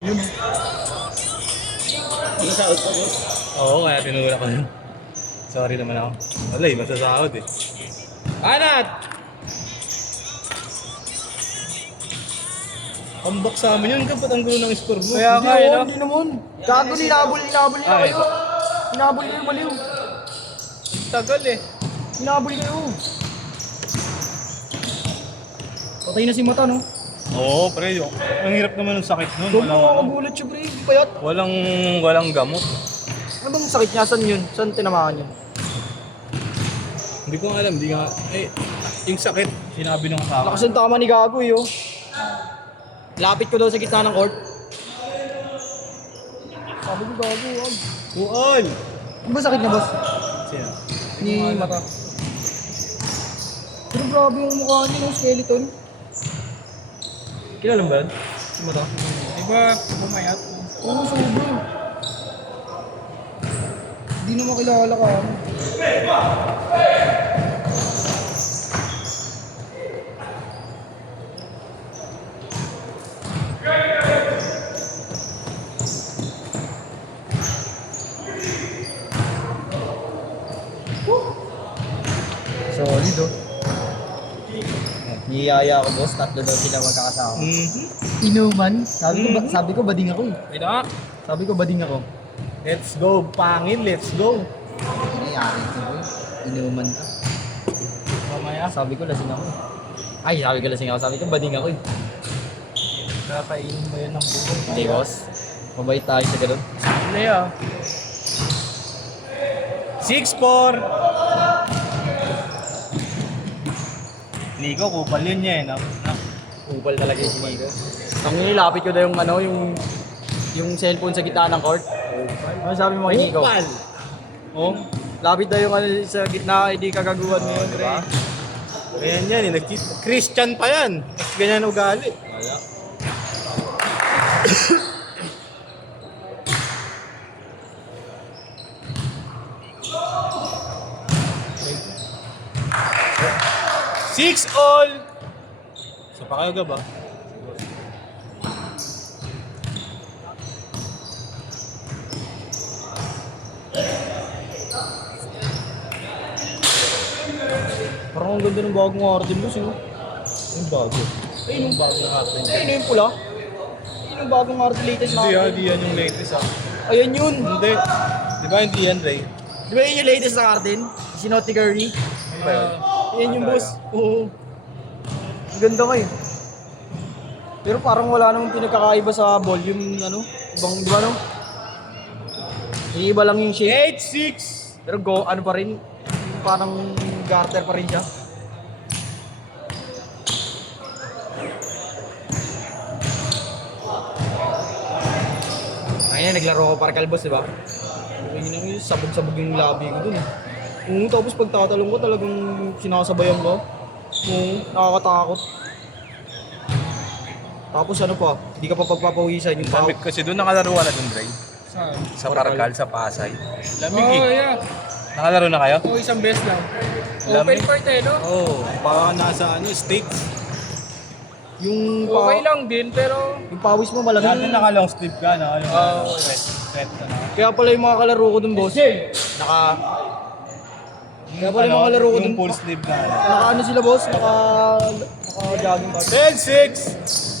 Yun. Masasahod ka, boss? Oo, kaya tinura ko yun. Sorry naman ako. Wala eh, masasahod eh. Anat! Comeback sa amin yun, ba't ang gulo ng score mo? Kaya nga, no? Hindi naman. Gago, hinabol nila Ay. kayo. Hinabol kayo, baliw. Tagal eh. Hinabol kayo. Patay na si Mata, no? Oo, pre. Ang hirap naman ng sakit nun. Doon mo Walang, makabulat siya, pre. Payat. walang gamot. Ano bang sakit niya? Saan yun? Saan tinamaan yun? Hindi ko alam, hindi nga. Eh, yung sakit, sinabi nung sa akin. Lakas ang tama ni Gago, eh, oh. Lapit ko daw sa gitna ng court. Sabi ko, Gago, wag. Uol! Ano ba sakit niya, boss? Sino? Ni Mata. Pero grabe yung mukha niya, no? Skeleton. Kilala mo ba? Si Mata. Diba, bumayat? Oo, sobra. Hindi na makilala ka. Solid, oh. Niyaya ako, boss. Tatlo daw sila magkakasama. Inuman. Sabi ko bading ako, eh. Wait up! Sabi ko bading ako. Let's go, pangin, let's go! Nangyayari ito, boy. Inuman ka. Mamaya, Sabi ko lasing ako. Ay, sabi ko lasing ako. Sabi ko bading ako, eh. kapainin mo yun ng buko. Hindi, boss. Mabait tayo sa ganun. Ano yun? 6-4! Nico, kupal yun niya eh, no? Upal talaga yung sinigo. Ang nilapit ko na yung ano, yung cellphone sa gitna ng court. Ano sabi mo kay Nico? Kupal! Oh, lapit na yung ano sa gitna, hindi kagaguhan mo yun, diba? pre. Ayan yan, eh. Christian pa yan. Mas ganyan ugali. Wala. Six all! So pa kayo ba? Parang ang ganda ng bagong Arden mo, sino? Yung bago. Ayun yung Bagong atin. ayun yung pula. Ayun yung bagong Arden latest na Hindi Arden. hindi yan yung latest ah. Ayun yun. Hindi. Di ba hindi yan, Ray? Di ba yun yung latest na Arden? Si Naughty Curry. Ano ba yun? Yan yung boss. Oo. Ang ganda kayo. Pero parang wala namang pinagkakaiba sa volume, ano? Ibang, di ba, no? Iba lang yung shape. 8-6! Pero ano pa rin, parang garter pa rin siya. Ayun, naglaro ko para kalbos, di ba? Ayun, sabog-sabog yung labi ko dun. Tapos pagtatalong ko talagang sinasabayan ko. Nakakatakot. Tapos ano pa, hindi ka pa pagpapawisan yung tao. Lamig kasi doon nakalaro ka na doon, Ray. Saan? Sa Parcal, sa Pasay. Lamig Oh, eh. yeah. Nakalaro na kayo? Oo, isang beses lang. Open Lamig. court eh, no? Oo. Oh, baka nasa States. Yung Okay lang din, pero... yung pawis mo malamig. Dati naka-long sleeve ka, no? Yung Oo. set na. Kaya pala yung mga kalaro ko dun, boss. Kaya pala yung mga kalaro ko dun. Yung full sleeve ka. Naka ano sila, boss? Naka jogging bag. 10-6!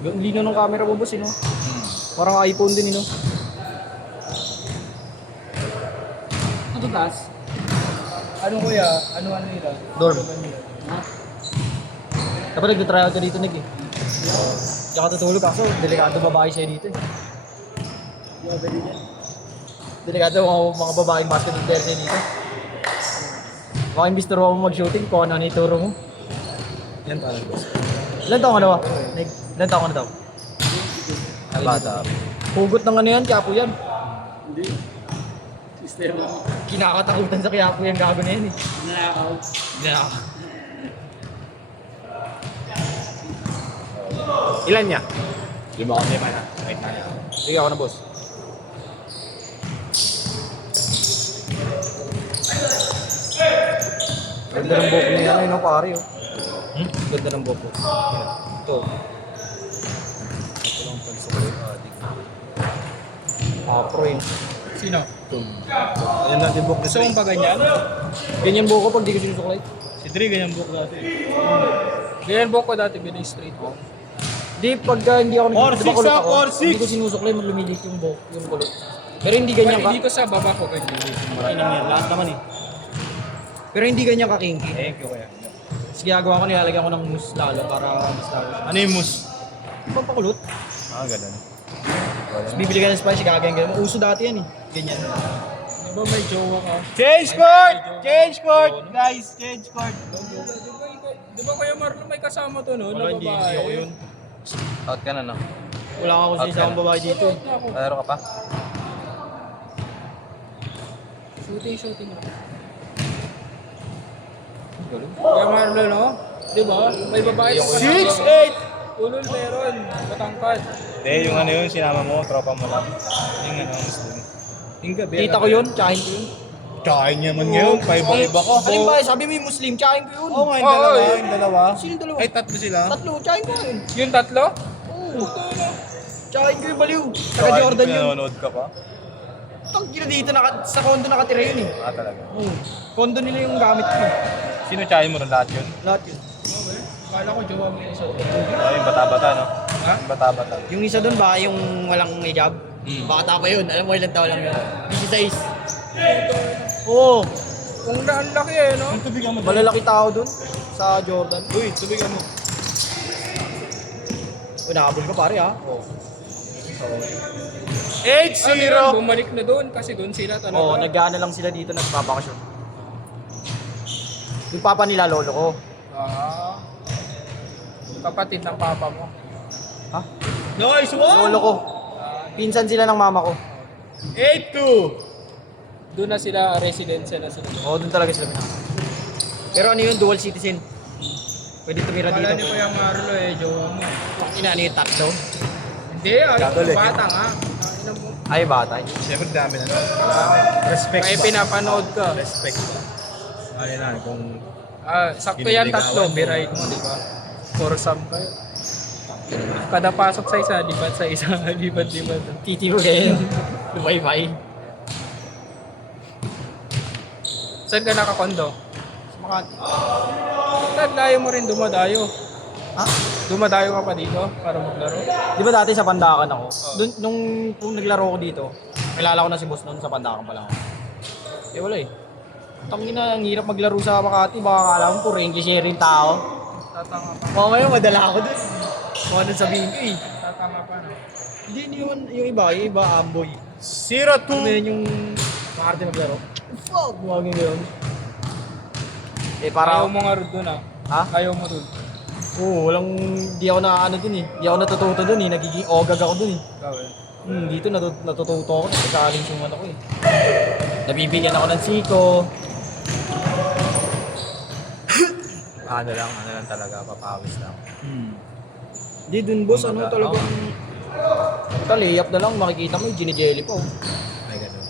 Ang lino ng camera mo, boss, no? Parang iPhone din, no? Ano taas? Ano kuya? Ano nila? Dorm. Dapat nag-try out ka dito, Nick, eh. Tsaka tutulog kaso, delikado babae siya dito, eh. Delikado mga babaeng basketball player siya dito. Baka imbis turuan mo mag-shooting, kung ano ituro mo. Yan parang boss. Ilan taong ka na ba? Ilan taong ka na daw? Bata. Hugot ng ano yan, Quiapo yan. Hindi. Sistema. Kinakatakutan sa Quiapo yung gago na yan, eh. Knockout. Yeah. Ilan niya? 5 kami. 5 na. Wait na. Sige ako na, boss. Ganda ng buhok niya yan, no, pare, oh. Ganda ng buhok ko. Ito. Ito lang pala sa buhok. Pro yun. Sino? Ayan natin book na Gusto mong pa ganyan? Ganyan buhok ko pag di ko sinusuklay. Si Dre, ganyan book dati. Ganyan buhok ko dati, binay straight ko. Di, pagka hindi ako Or di ba six, kulot ah, ako, or six. hindi ko sinusuklay, lumilit yung buhok, yung kulot. Pero hindi ganyan ka. Dito sa baba ko ganyan. Inang yan, lahat naman eh. Pero hindi ganyan ka-kinky. Thank you kaya. Tapos ginagawa ko, nilalagyan ko ng mousse lalo para mas lalo. Ano yung mousse? Pampakulot. Ganun. Tapos bibili ka ng spice, gagawin. Uso dati yan eh. Ganyan. Di ba may jowa ka? Change court! Change court! Guys, change court! Di ba Kuya Marlon may kasama to no? Wala, Na hindi babae? ako yun. Out ka na, no? Wala ako kasi isang babae dito eh. Ako. Laro ka pa? Shooting na. Kuya Marlon no? Di ba? May babae pa kasama. 6'8"! Ulol meron. Matangkad. Hindi, yung ano yun, sinama mo, tropa mo lang. Yung ano, Muslim. Yung gabi. Kita ko yun, tsahin ko yun. Tsahin niya man yun, paiba-iba ko. Alin ba, sabi mo yung Muslim, tsahin ko yun. Oo nga, yung dalawa, Oo, yung dalawa. Sino yung dalawa? Ay, tatlo sila. Tatlo, tsahin ko yun. Yung tatlo? Oo. Tsahin ko yung baliw. Saka Jordan yun. Nanonood ka pa? Tang gina dito, sa condo nakatira yun eh. Talaga. Oo. Condo nila yung gamit ko eh. Sino tsahin mo rin lahat yun? Lahat yun. Okay. Kala ko jowa mo yung isa. Yung bata-bata, no? Ha? Yung bata-bata. Yung isa doon ba, yung walang hijab? Bata pa yun. Alam mo, ilang taon lang yun. 16. Oo. Kung ang laki eh, no? Yung tubigan mo. Malalaki tao doon sa Jordan. Uy, tubigan mo. Uy, nakabul ka pare ha? Oo. 8-0! Bumalik na doon kasi doon sila talaga. Oo, nag-ano lang sila dito, nagbabakasyon. Yung papa nila, lolo ko. Ah. Kapatid ng papa mo. Ha? Nice one! Lolo ko. Pinsan sila ng mama ko. 8-2! Doon na sila, residensya na sila. Oo, doon talaga sila pinaka. Pero ano yun, dual citizen. Pwede tumira Kala dito. ni Kuya Marlo eh, jowa mo. Ina, ano yung tatlo? Hindi, ayun Katolik. yung bata nga. Ina mo. Ay, bata. Siyempre dami na. Respect May ba? pinapanood ka. Respect ba? Ano na, kung... Sakto yan Biniligawan tatlo, mo. biride mo, di ba? For some kayo. Kada pasok sa isa, libat sa isa, libat. Titi mo ganyan. Lumay-may. Saan ka nakakondo? Sa Makati. Saan layo mo rin dumadayo? Ha? Dumadayo ka pa dito para maglaro? Di ba dati sa Pandakan ako? Dun, nung naglaro ko dito, kilala ko na si boss noon sa Pandakan pa lang ako. Eh wala eh. Tangina, ang hirap maglaro sa Makati. Baka akala mo po, range sharing tao. Tatanga pa. Mamaya madala ako dun. Kung ano sabihin ko eh. Tatanga pa no? Hindi yun, yung iba amboy. 0-2! Ano yun yung Makati maglaro? Fuck! Buwagin ko yun. Eh Ayaw para, mo nga rin dun ah. ha? Ayaw mo dun. Oo, walang, di ako na ano dun eh. Di ako natututo dun eh. Nagiging ogag ako dun eh. Gawin. Dito natututo ako. Nag-challenge yung ano ko eh. Nabibigyan ako ng siko. Ano lang talaga, papawis lang. Di dun boss, ano Kumbaga, talagang... Layup na lang, makikita mo yung gini-jelly pa oh. May ganun.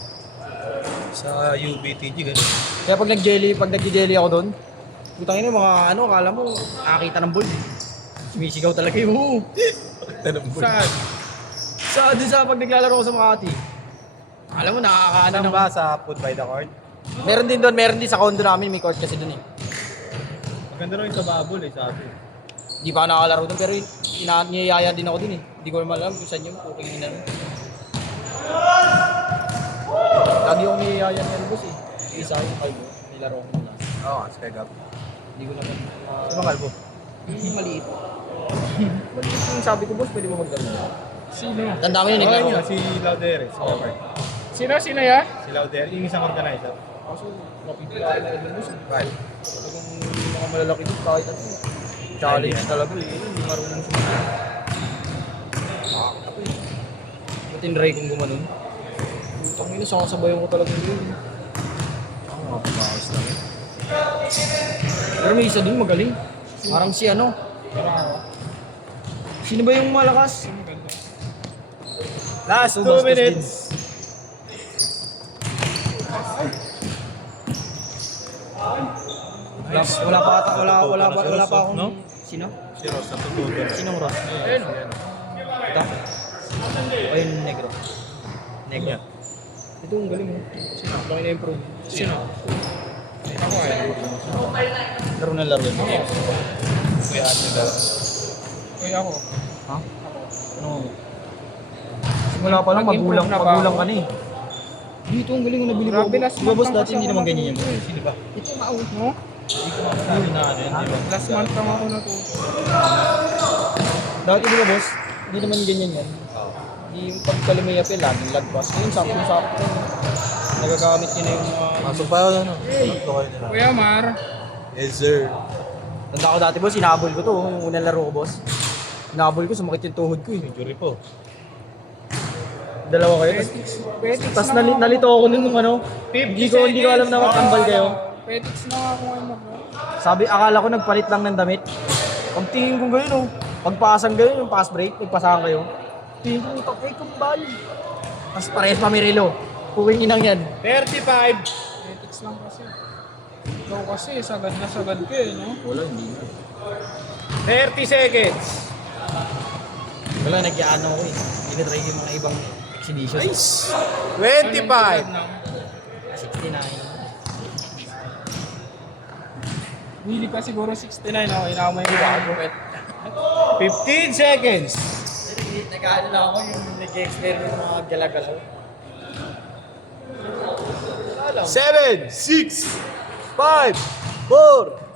Sa UBTG, ganun. Kaya pag nag-jelly ako doon, putang ina mga ano, akala mo nakakita ng ball. Sumisigaw talaga yung Saan? Doon sa pag naglalaro ko sa Makati. Alam mo, nakakaano Ano ng... ba sa Food by the Court? Meron din doon, meron din sa condo namin, may court kasi doon eh. Maganda rin sa Babol sabi. Di pa ako nakakalaro doon, pero niyayaya din ako doon eh. Hindi ko naman alam kung saan yung cooking na. Lagi akong niyayaya ng boss eh. Isa yung kalbo, nilaro ko muna. Oo, spec up. Hindi ko naman... Sino kalbo? Maliit. Maliit yung sabi ko, boss, pwede mo maglaro. Sino? Tanda mo yun, naglaro ko. si Laudere, si Robert. Sino ya? Si Laudere, yung isang organizer. Kaso, napipila na yun, boss. Right. Talagang mga malalaki doon, kahit ano. Challenge talaga eh. Hindi marunong sumunod. Nakakita ko eh. Ba't tinry kong gumanon? Putang ina, sakasabayan ko talaga yun. Oo, papawis lang eh. Pero may isa doon magaling. Parang si ano. Sino ba yung malakas? Ang ganda. Last So, 2 bastos minutes. Wala pa akong... No? Sino? Si Ross, natutugan. Sinong Ross? Ayun. Ito? O yung negro? Negro. Yan. Ito ang galing mo. Sino? Laki na improve. Sino? Ako ay. Laro na laro. Kuya at nila. Uy, ako. Ha? Ano? Simula pa lang, Nag-improve na ba magulang ako? ka na eh. Dito ang galing mo nabili ko. Grabe, last Diba boss month dati hindi naman ganyan yan. Sino ba? Ito maawit mo? Hindi ko masasabi na ano yun, di ba? Last month lang ako natuto. Dati diba boss, hindi naman ganyan yan. Hindi yung pagkali may apel, laging lagpas. Ngayon, sakto-sakto. Nagagamit niya na yung mga... Pasok pa yun, ano? Tatlo kayo nila. Kuya Mar. Yes, sir. Tanda ko dati boss, hinabol ko to. Yung unang laro ko boss. Hinabol ko, sumakit yung tuhod ko eh. Injury po. Dalawa kayo. Petics Tapos na nga nalito ako nun nung ano. Hindi ko alam na matambal kayo. Petics na nga ako ngayon. Sabi, akala ko nagpalit lang ng damit. Pagtingin ko gano'n oh. Pagpasang gano'n, yung pass break, nagpasahan kayo. Tingin ko, takay kumbal. Tapos parehas pamirilo. Puwing inang yan. 35. Petics lang kasi. Ikaw kasi, sagad na sagad ka eh, no? Wala, hindi na. 30 seconds. Wala, nag-ano ko eh. Tinitry yung mga ibang exhibitions. 25. 69. Hindi ka siguro 69, no? Inamay mo ako. 15 seconds. Nag-ano lang ako yung nag-experiment ng mga gala-gala. 7, 6, 5, 4,